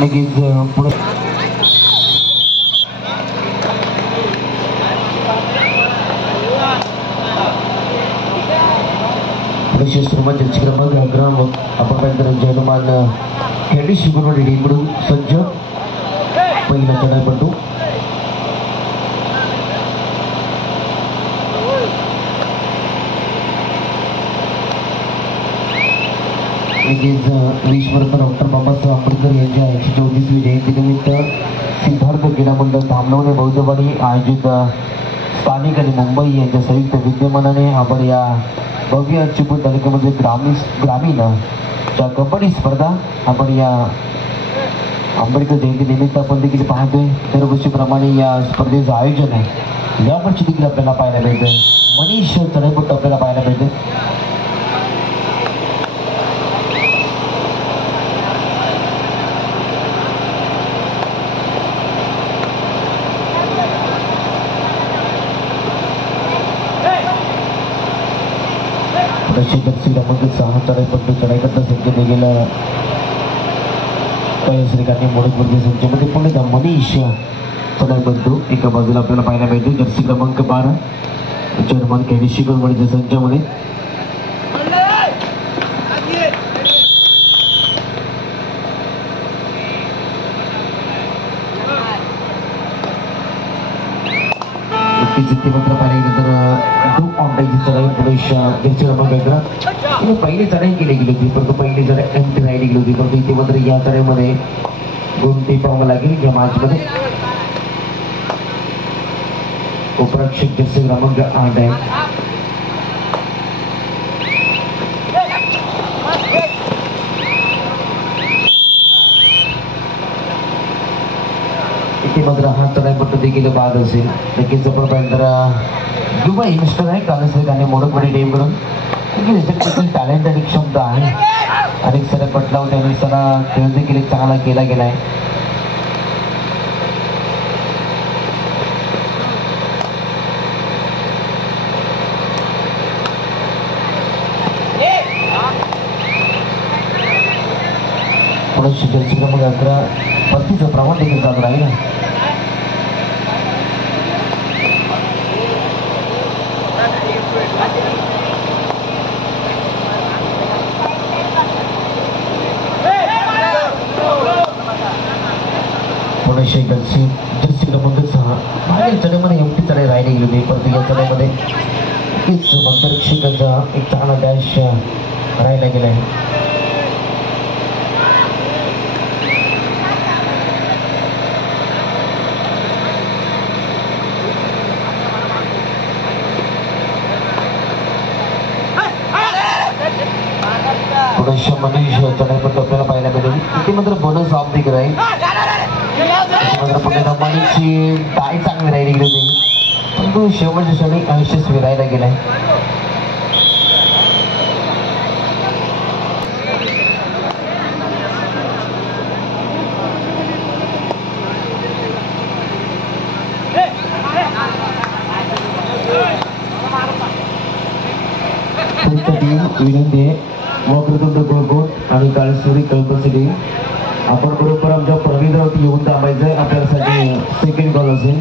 लगेच पुढे जर्सी क्रमांक 11 आपण पाहिजे जयनुमान खेळी शिकून टीमकडून सज्ज पहिला चढाईपटू लगेच विश्वरत्न डॉक्टर बाबासाहेब आंबेडकर यांच्या 134वी जयंतीनिमित्त सिद्धार्थ क्रीडा मंडळ तामलवणे बौद्धवाडी आयोजित स्थानिक आणि मुंबई यांच्या संयुक्त विद्यमानाने आपण या भव्य चिपळूण तालुक्यामध्ये ग्रामीण च्या कबड्डी स्पर्धा आपण या आंबेडकर जयंतीनिमित्त आपण देखील पाहतोय. दरवर्षीप्रमाणे या स्पर्धेचं आयोजन आहे. यावर्षी देखील आपल्याला पाहायला मिळतं. मनीष चढाईपट्टू आपल्याला पाहायला मिळते. जर्सी क्रमांक 6 चढाईपट्टू चढाई करता संख्येने गेला श्रीकांनी मोडकवर्गीय संख्येमध्ये पुढे मनीष चढाईपट्टू एका बाजूला आपल्याला पाहायला मिळते. जर्सी क्रमांक 12 जर्मन खेळी शिकवणीच्या संचामध्ये मात्र पाहिल्यानंतर टू ऑनलाईनची चढाई पुरुष जर्सी क्रमांक 11 पहिली चढाई केली गेली होती, परंतु पहिली चढाई एमटी राहिली गेली होती. परंतु इथे मात्र या चढाईमध्ये गुण टिपावं लागेल या मॅचमध्ये. उपरक्षक जर्सी क्रमांक 8 आहे. इथे मात्र हा चढाईपट्टू देखील बाद असेल. नक्कीच आपण पाहिजे युवा इन्स्टर आहे कालश्रीकांनी मोडकवाडी टीम करून देखील टॅलेंट आणि क्षमता आहे. अनेक सारे पटलावून त्यांनी सारा खेळ देखील चांगला केला गेला आहे. जर्सी क्रमांक 11 पस्तीचं प्रमाण देखील चालू राहील. जर्सी क्रमांक 6 मागील चढाईमध्ये एमटी चढाई राहिली गेली होती, परंतु या चढाईमध्ये अंतरक्षकांचा एक चांगला डॅश राहिला गेला आहे. मनीष चढाईपट्टू आपल्याला पाहायला मिळेल. इथे मात्र बोनस ऑफ देखील राहील. पुणे दमानीची टाय चांगली राहिली गेली होती, परंतु शेवटच्या क्षणी अयशस्वी राहायला गेलाय. विनंती आहे वक्रतुंड गोलकोट आणि काळेश्वरी कल्पसिटी आपण बरोबर आमच्या प्रविधावरती येऊन थांबायचं. आपल्यासाठी सेकंड कॉल असेल.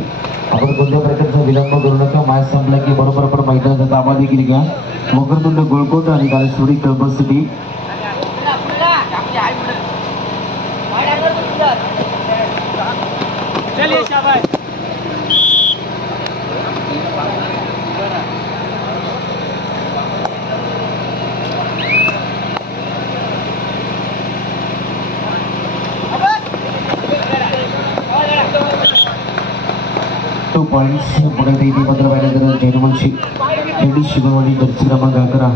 आपण कोणत्या प्रकारचा विलंब करू नका. मॅच संपला की बरोबर आपण मैदानाचा ताबा देखील घ्या. वक्रतुंड गोलकोट आणि काळेश्वरी कल्पसिटी पॉइंट्स पुढे इथे मात्र पाहिलं जयनुमानशी खेळी शिकवणी जर्सी क्रमांक 11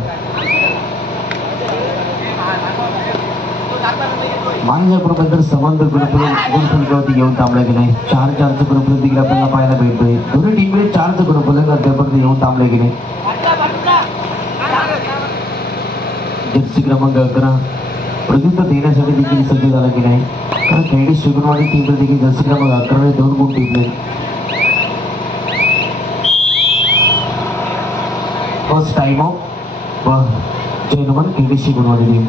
मानल्याबरोबर समांतर गुणफलकावरती येऊन थांबला गेलाय. 4-4चं गुणफलक देखील आपल्याला पाहायला भेटतोय. दोन्ही टीमकडे 4चं गुणफलक अद्यापर्यंत येऊन थांबले गेले. जर्सी क्रमांक 11 प्रत्युत्तर देण्यासाठी देखील सज्ज झाला गेला आहे. कारण खेळी शिकवणी टीमकडे देखील जर्सी क्रमांक 11 2 गुण टिकले. फर्स्ट टाइम ऑफ जयनुमान खेळी शिकवणी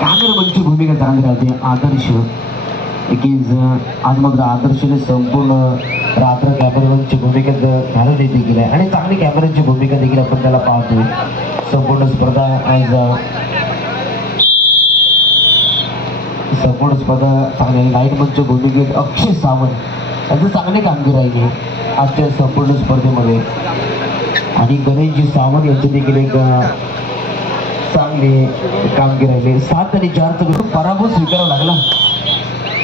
कॅमेरामनची भूमिका चांगली राहते. आदर्श आज मात्र आदर्शने संपूर्ण रात्र कॅमेरामनची भूमिका घालून देखील आहे आणि चांगली कॅमेराची भूमिका देखील आपण त्याला पाहतोय. संपूर्ण स्पर्धा चांगली लाईटमनच्या भूमिकेत अक्षय सावंत याचं चांगली कामगिरी राहिली आजच्या संपूर्ण स्पर्धेमध्ये आणि गणेशजी सावंत यांची देखील एक चांगली कामगिरी राहिली. 7 आणि 4 पराभव स्वीकारावा लागला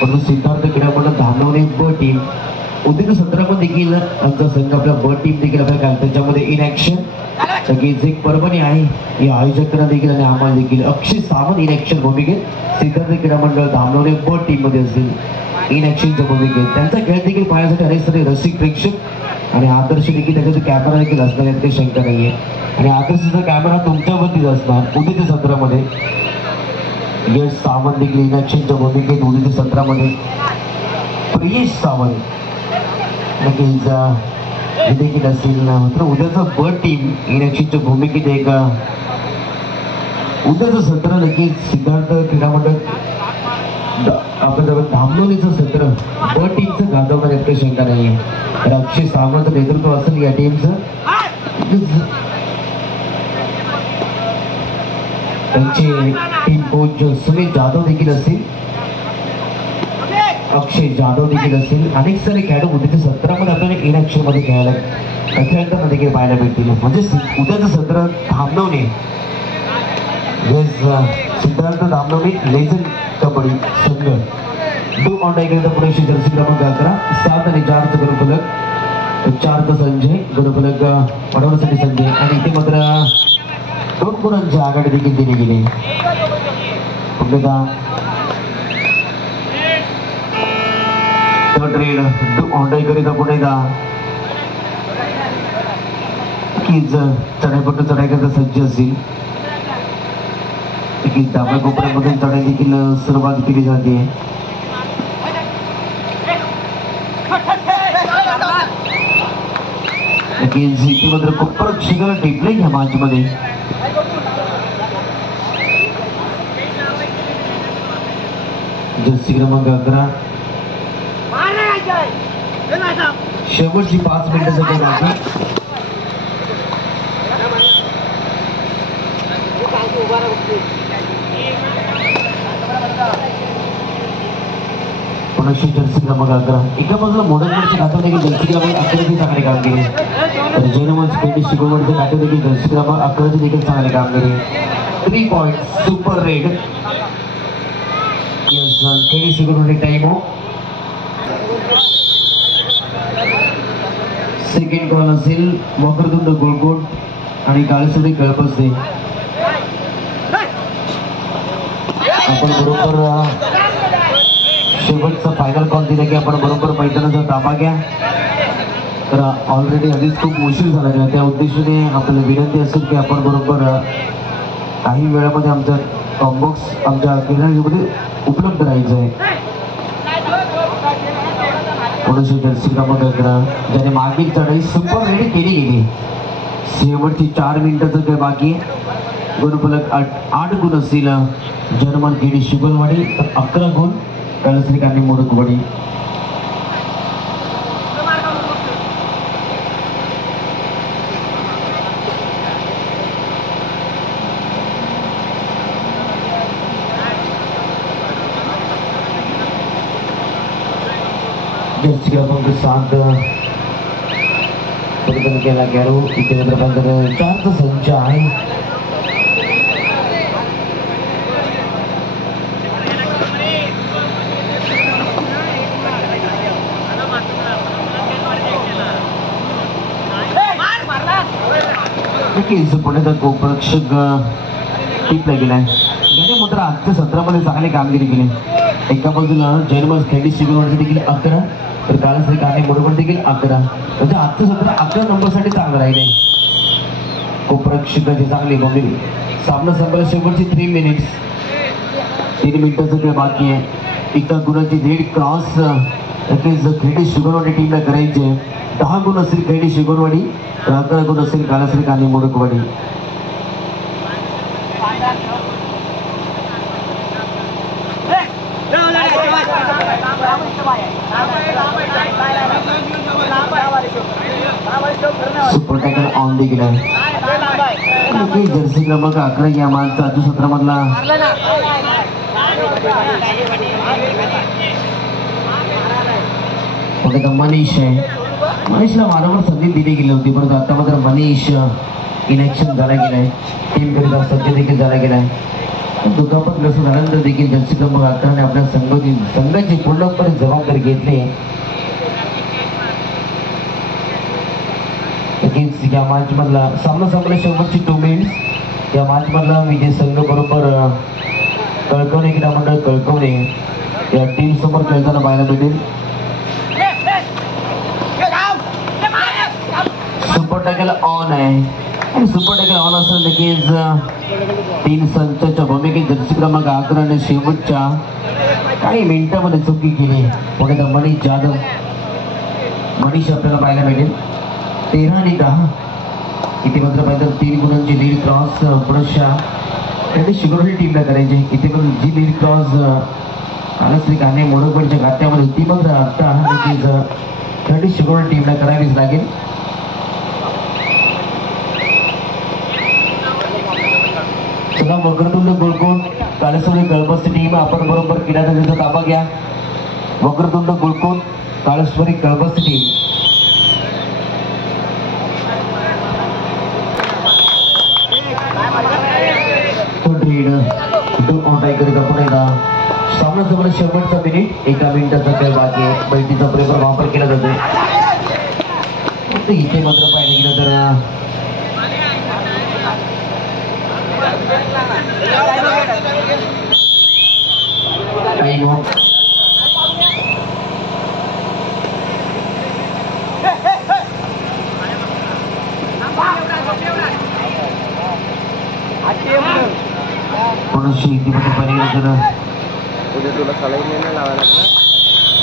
परंतु सिद्धार्थ क्रीडामंडळ धामणवणे ब टीम उद्या सत्रामध्ये देखील आमचा संघ आपला ब टीम देखील आपल्याला घालतो. त्याच्यामध्ये इन ऍक्शन लगेच एक परभणी आहे या आयोजकांना देखील आणि आम्हाला देखील अक्षय सावंत इन ऍक्शन भूमिकेत सिद्धार्थ क्रीडामंडळ धामणवणे ब टीम मध्ये असतील. इन ऍक्शनच्या भूमिकेत त्यांचा खेळ देखील पाहण्यासाठी अनेक सारे रसिक प्रेक्षक आणि आदर्श देखील त्याच्यात कॅमेरा देखील असणार यात काही शंका नाहीये आणि आदर्शचा कॅमेरा तुमच्यावरतीच असणार उद्याच्या सत्रामध्ये. यश सावंत देखील इन ऍक्शनच्या भूमिकेत उद्याच्या सत्रामध्ये. प्रियेश सावंत नक्कीच देखील असतील. मात्र उद्याचा ब टीम इन ऍक्शनच्या भूमिकेत एक उद्याचं सत्र नक्कीच सिद्धार्थ क्रीडामंडळ आपल्या धामणवलीचं सत्र ब टीमचं गाजवणार यात काही शंका नाहीये. तर अक्षय सावंत नेतृत्व असेल या टीमचं. त्यांचे टीम कोच सुनील जाधव देखील असतील. अक्षय जाधव देखील असतील. अनेक सारे खेळाडू उद्याच्या सत्रामध्ये आपल्याला इन ऍक्शन मध्ये खेळताना देखील पाहायला भेटतील. म्हणजे उद्याचं सत्र धामणवणे सिद्धार्थ धामणवणे लेझंड कबड्डी संघ दो ऑनलाईन पुढे जर्सी क्रमांक 11 7 आणि 4 गुरुफलक 4 संजय गुरुफलक पडवण्यासाठी संजय आणि इथे मात्र 2 गुणांची आघाडी देखील दिली गेली. ऑनलाईन पुणेदा कीच चढाईपट्टू चढाईकरिता सज्ज असतील. डाव्या कोपऱ्यामधून चढाई देखील सुरुवात केली जाते. मात्र खूप प्रेक्षक टिपले ह्या मॅच मध्ये. जर्सी क्रमांक 11 शेवटची 5 मिनिटासाठी बाकी. पुनश्च जर्सी क्रमांक 11 एका बाजूला मोडलवरचे खातं देखील जर्सी क्रमांक 11ची चांगली कामगिरी. तर जैनमन स्पेंडिश शिकवणचे खातं देखील जर्सी क्रमांक 11ची देखील चांगली कामगिरी. 3 पॉइंट सुपर रेड. खेळी सिक्युरिटी टाइम हो. सेकंड कॉल असेल वक्रतुंड गोलकोट आणि काळेसुरी कळपसते. आपण बरोबर शेवटचा फायनल कॉल दिला की आपण बरोबर मैदानाचा ताबा घ्या. तर ऑलरेडी आधीच खूप उशीर झाला त्या उद्देशाने आपल्याला विनंती असेल की आपण बरोबर काही वेळामध्ये आमचा कॉम्बॉक्स आमच्या खेळाडूमध्ये उपलब्ध राहायचं आहे. पुढे जर्सी क्रमांक 11 ज्याने मागील चढाई सुपर रेडी केली गेली. शेवटची 4 मिनिटाचं काय बाकी. गुणफलक 8 गुण असतील जर्मन केडी शिबलवाडी. 11 गुण कळसरिकांनी मोडकवाडी. जर्सी क्रमांक 7 परिधान केला खेळाडू इथे मात्र 4चा संच आहे. नक्कीच पुण्याचा गोपरक्षक टीपला गेलाय. याने मात्र आजच्या सत्रामध्ये चांगली कामगिरी केली. एका बाजूला जैनमस खेडी शिबिरवरती देखील 11 तर कालश्री काने मोडवर देखील 11. म्हणजे आजचं सत्र 11 नंबरसाठी चांगलं राहिले. गोपरक्षकाची चांगली भूमिका. सामना संपला शेवटची 3 मिनिट्स. 3 मिनिटाचं खेळ बाकी आहे. एका गुणाची रेड क्रॉस खेडी शिगोणवाडी टीमला करायचे. 10 गुण असतील खेडी शिगोणवाडी, 11 गुण असतील कालश्री काने मोडकवाडी. सुपर टॅकल ऑन देखील आहे. जर्सी क्रमांक 11 या मानचा आजच्या सत्रामधला मनीष आहे. मनीषला वारंवार संधी दिली गेली होती, परंतु आता मात्र मनीष इलेक्शन झाला गेलाय. टीम करिता सध्या देखील झाला गेलाय. दुखापतग्रस्त झाल्यानंतर देखील जर्सी क्रमांक 11 ने आपल्या संघाची पूर्णपणे जबाबदारी घेतली. या मॅच मधला सामना संपला शेवटची 2 मिनिट्स. या मॅच मधला विजय संघ बरोबर कळकवणे क्रीडा मंडळ कळकवणे या टीम समोर खेळताना पाहायला भेटेल. सुपर टॅकल ऑन आहे आणि सुपर टॅकल ऑन असताना नक्कीच 3 संचाच्या भूमिकेत जर्सी क्रमांक 11 ने शेवटच्या काही मिनिटांमध्ये चुकी केली. पुढे मनीष जाधव मनीष आपल्याला पाहायला भेटेल. 13 आणि 10 इथे मात्र पाहिजे 3 गुणांची लीड क्रॉस पुरुषा त्यांनी शिगोरणी टीमला करायचे. इथे पण जी लीड क्रॉस कालश्री काने मोडकवाडीच्या खात्यामध्ये ती मात्र आता नक्कीच त्यांनी शिगोरणी टीमला करावीच लागेल. चला वक्रतुंड गोलकोट कालश्री कळबसची टीम आपण बरोबर किनाऱ्याचा ताबा घ्या. वक्रतुंड गोलकोट कालश्री कळबसची टीम सामना संपला शेवटचा मिनिट. 1 मिनिटाचा खेळ बाकी आहे. बैठीचा पुरेपूर वापर केला जातो. इथे मात्र पाहिलं गेलं तर इतिमध्ये पाहिलं तर उद्या तुला सलाईन नाही लावायला लागला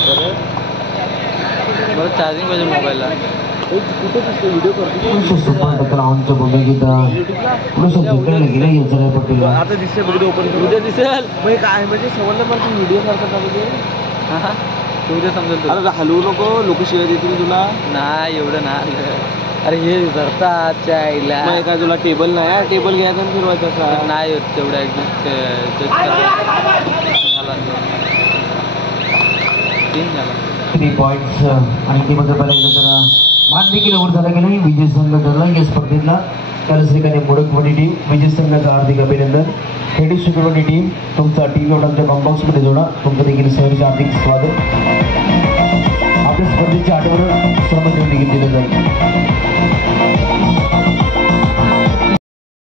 तर मला चार्जिंग पाहिजे मोबाईलला. कुठे दिसतो व्हिडिओ करतो सुपर टॅकल ऑनच्या भूमिकेत पुरुषा जिंकायला गेला याचा पटेल. आता दिसते व्हिडिओ ओपन करू. उद्या दिसेल मग काय म्हणजे समजलं मला तू व्हिडिओ करतात का म्हणजे तू उद्या समजेल. अरे हलवू नको, लोक शिवाय देतील तुला. नाही एवढं ना. अरे हे धरतात चायला. काय तुला टेबल नाही आहे? टेबल घ्यायचा आणि फिरवायचा नाही होत तेवढं ॲडजस्ट 3 पॉईंट्स. आणि ते मात्र पाहिलं तर मान देखील ओव्हर झाला गेला. विजय संघ ठरला या स्पर्धेतला. कालश्री काने मोडकवाडी टीम विजय संघाचं हार्दिक अभिनंदन. खेडी शिगोरणी टीम तुमचा टीम एवढा आमच्या बॉक्समध्ये जोडा. तुमचं देखील सहर्ष हार्दिक स्वागत. आपल्या स्पर्धेची आठवण सर्व देखील दिलं जाईल.